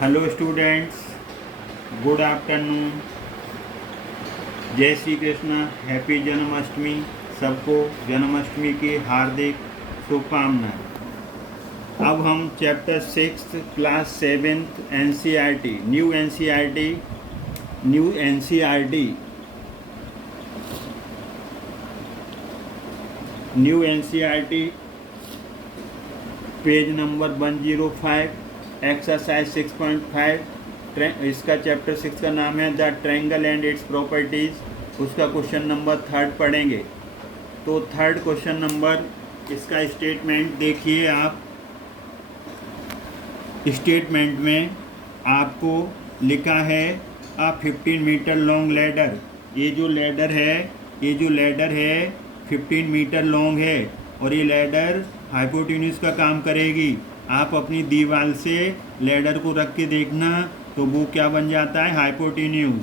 Hello students, good afternoon. जय Shri Krishna. Happy Janmashtami. सबको जन्माष्टमी की हार्दिक शुभकामनाएं। अब हम chapter 6 class 7 NCERT new NCERT page number 105 exercise 6.5। इसका चैप्टर 6 का नाम है the triangle and it's properties. उसका क्वेश्चन नंबर 3 पढ़ेंगे। तो थर्ड क्वेश्चन नंबर, इसका स्टेटमेंट देखिए आप। स्टेटमेंट में आपको लिखा है अ 15 मीटर लॉन्ग लैडर। ये जो लैडर है 15 मीटर लॉन्ग है और ये लैडर हाइपोटेन्यूज का काम करेगी। आप अपनी दीवार से लैडर को रख के देखना तो वो क्या बन जाता है, हाइपोटेन्यूज।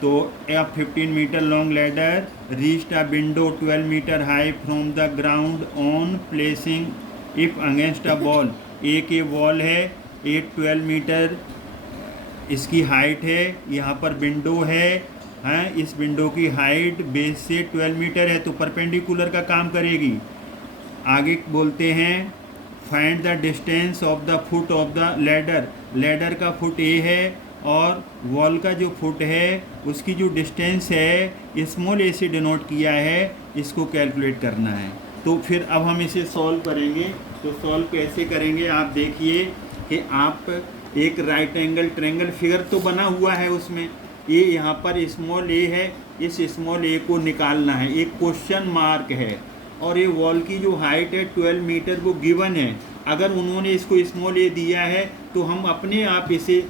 तो a 15 metre long ladder reached a window 12 metre high from the ground on placing if against a wall. एक ये वॉल है, एक 12 मीटर इसकी हाइट है, यहाँ पर विंडो है। इस विंडो की हाइट बेस से 12 मीटर है तो परपेंडिकुलर का काम करेगी। आगे बोलते हैं find the distance of the foot of the ladder. Ladder का फुट ए है और वॉल का जो फुट है उसकी जो डिस्टेंस है स्मॉल ए से डिनोट किया है, इसको कैलकुलेट करना है। तो फिर अब हम इसे सॉल्व करेंगे। तो सॉल्व कैसे करेंगे आप देखिए कि आप एक राइट एंगल ट्रायंगल फिगर तो बना हुआ है, उसमें ये यहाँ पर स्मॉल ए है, इस स्मॉल ए को निकालना है। एक क्वेश्चन मार्क है और ये वॉल की जो हाइट है 12 मीटर वो गिवन है। अगर उन्होंने इसको स्मॉल ए दिया है तो हम अपने आप इसे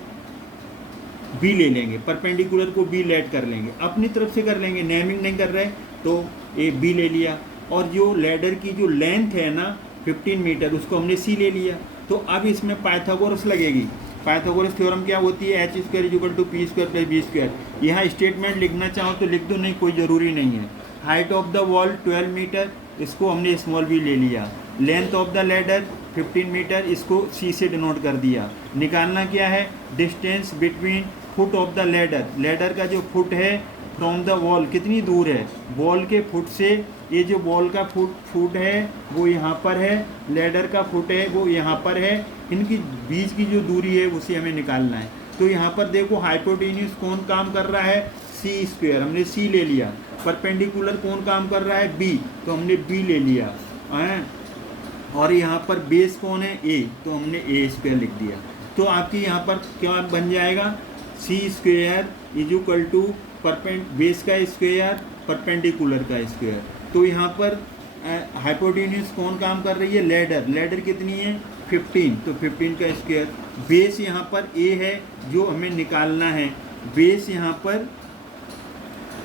बी ले लेंगे, परपेंडिकुलर को बी लेट कर लेंगे, अपनी तरफ से कर लेंगे, नेमिंग नहीं कर रहे तो ए बी ले लिया। और जो लैडर की जो लेंथ है ना 15 मीटर, उसको हमने सी ले लिया। तो अब इसमें पाइथागोरस लगेगी। पाइथागोरस थ्योरम क्या होती है, H square equal to P square plus B square. यहाँ स्टेटमेंट लिखना चाहो तो लिख दो, नहीं कोई ज़रूरी नहीं है। Height of the wall 12 metre, इसको हमने स्मॉल बी ले लिया। Length of the ladder 15 metre, इसको सी से डिनोट कर दिया। निकालना क्या है, distance between foot of the ladder. Ladder का जो फुट है फ्रॉम द वॉल कितनी दूर है, वॉल के फुट से। ये जो वॉल का फुट है वो यहाँ पर है, लैडर का फुट है वो यहाँ पर है। इनकी बीच की जो दूरी है उसे हमें निकालना है। तो यहाँ पर देखो हाइपोटेन्यूज कौन काम कर रहा है, सी स्क्वायर, हमने सी ले लिया। परपेंडिकुलर कौन काम कर रहा है, बी, तो हमने बी ले लिया। और यहाँ पर बेस कौन है, ए, तो हमने ए स्क्वायर लिख दिया। तो आपकी यहाँ पर क्या बन जाएगा, C square is equal to base का स्क्वायर परपेंडिकुलर का स्क्वायर। तो यहाँ पर हाइपोटेन्यूज कौन काम कर रही है, लैडर। लैडर कितनी है 15, तो 15 का स्क्वायर। बेस यहाँ पर ए है जो हमें निकालना है। बेस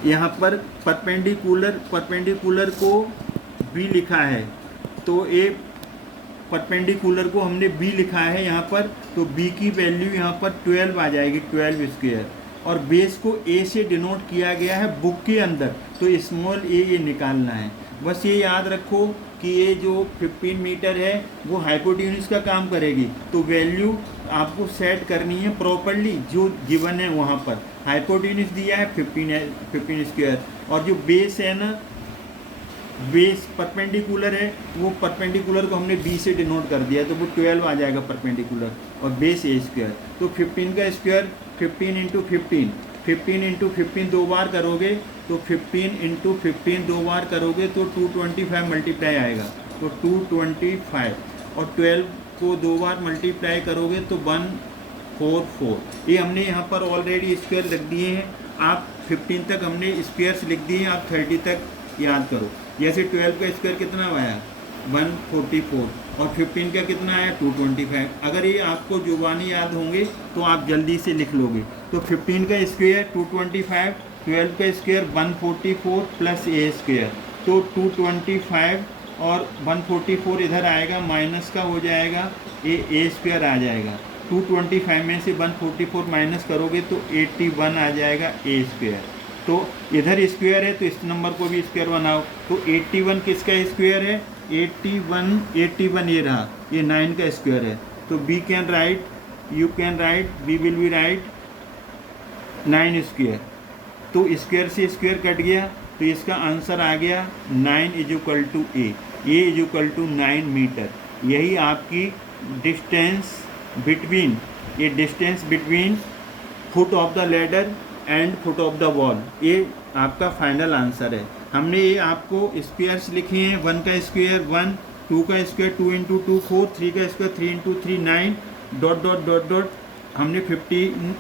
यहाँ पर परपेंडिकुलर को बी लिखा है, तो ए परपेंडिकुलर को हमने बी लिखा है यहाँ पर। तो बी की वैल्यू यहाँ पर 12 आ जाएगी, 12 स्क्वायर। और बेस को ए से डिनोट किया गया है बुक के अंदर, तो स्मॉल ए ये निकालना है। बस ये याद रखो कि ये जो 15 मीटर है वो हाइपोटेन्यूज का काम करेगी। तो वैल्यू आपको सेट करनी है प्रॉपर्ली, जो गिवन है वहाँ पर। हाइपोटेन्यूज दिया है 15 स्क्वायर, और जो बेस है ना, बेस परपेंडिकुलर है, वो परपेंडिकुलर को हमने बी से डिनोट कर दिया, तो वो 12 आ जाएगा परपेंडिकुलर, और बेस ए स्क्वायर। तो 15 का स्क्वायर 15 इंटू 15 दो बार करोगे तो 15 इंटू 15 दो बार करोगे तो 225 मल्टीप्लाई आएगा, तो 225। और 12 को दो बार मल्टीप्लाई करोगे तो 144। ये हमने यहाँ पर ऑलरेडी स्क्वायर लिख दिए हैं। आप 15 तक हमने स्क्वायर्स लिख दिए हैं, आप 30 तक याद करो। जैसे 12 का स्क्वायर कितना आया 144, और 15 का कितना आया 225। अगर ये आपको जुबानी याद होंगे तो आप जल्दी से लिख लोगे। तो 15 का स्क्वायर 225, 12 का स्क्वायर 144 प्लस ए स्क्वायर, तो 225 और 144 इधर आएगा, माइनस का हो जाएगा, ए स्क्वायर आ जाएगा। 225 में से 144 माइनस करोगे तो 81 आ जाएगा ए स्क्वायर। तो इधर स्क्वायर है तो इस नंबर को भी स्क्वायर बनाओ। तो 81 किसका स्क्वायर है, 81 ये रहा, ये 9 का स्क्वायर है। तो be can write you can write, we will be write 9 square. तो स्क्वायर से स्क्वायर कट गया, तो इसका आंसर आ गया 9 is equal to A is equal to 9 metre. यही आपकी डिस्टेंस बिटवीन, ये distance between foot of the ladder and foot of the wall, ये आपका फाइनल आंसर है। हमने ये आपको स्क्वायर्स लिखे हैं, 1 का स्क्वायर 1, 2 का स्क्वायर 2 इंटू 2 4, 3 का square 3 into 3 9, dot dot dot dot हमने 15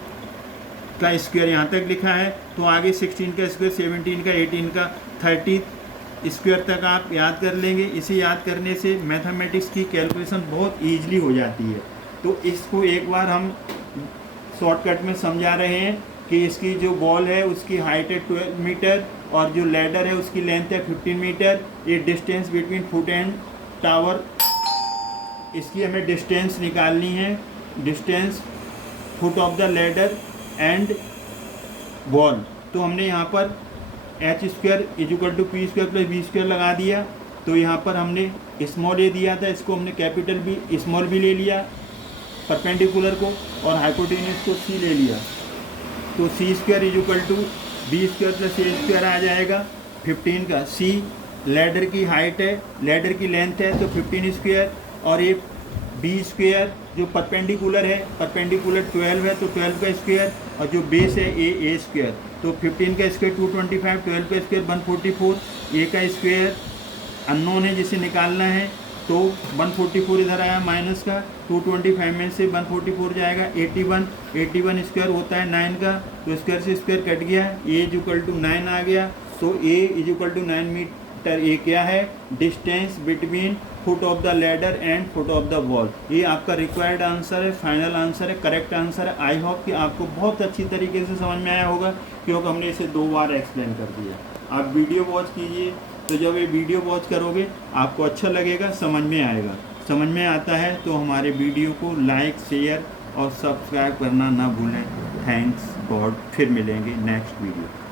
का स्क्वायर यहाँ तक लिखा है। तो आगे 16 का स्क्वायर 17 का 18 का 30 स्क्वायर तक आप याद कर लेंगे। इसे याद करने से मैथमेटिक्स की कैलकुलेशन बहुत ईजिली हो जाती है। तो इसको एक बार हम शॉर्टकट में समझा रहे हैं कि इसकी जो बॉल है उसकी हाइट है 12 मीटर और जो लैडर है उसकी लेंथ है 15 मीटर। ये distance between foot and tower, इसकी हमें डिस्टेंस निकालनी है, distance foot of the ladder and wall. तो हमने यहाँ पर H square is equal to P square plus B square लगा दिया। तो यहाँ पर हमने स्मॉल ए दिया था, इसको हमने कैपिटल बी स्मॉल बी ले लिया परपेंडिकुलर को, और हाइपोटेन्यूज को सी ले लिया। तो C square is equal to B square plus A square आ जाएगा 15 का। सी लैडर की हाइट है, लैडर की लेंथ है तो 15 स्क्वायर, और ये बी स्क्वायर जो परपेंडिकुलर है, परपेंडिकुलर 12 है तो 12 का स्क्वायर, और जो बेस है ए स्क्वायर। तो 15 का स्क्वायर 225, 12 का स्क्वायर 144, ए का स्क्वायर अननोन है जिसे निकालना है। तो 144 इधर आया माइनस का, 225 में से 144 जाएगा 81 स्क्वायर होता है 9 का, तो स्क्वायर से स्क्वायर कट गया, ए इज इक्वल टू 9 आ गया। तो ए इज इक्वल टू 9 मीटर। ए क्या है? Distance between foot of the ladder and foot of the wall. ये आपका रिक्वायर्ड आंसर है, फाइनल आंसर है, करेक्ट आंसर है। आई होप कि आपको बहुत अच्छी तरीके से समझ में आया होगा, क्योंकि हमने इसे 2 बार एक्सप्लेन कर दिया। आप वीडियो वॉच कीजिए, तो जब ये वीडियो वॉच करोगे आपको अच्छा लगेगा, समझ में आएगा। समझ में आता है तो हमारे वीडियो को लाइक, शेयर और सब्सक्राइब करना ना भूलें। Thanks God. फिर मिलेंगे नेक्स्ट वीडियो।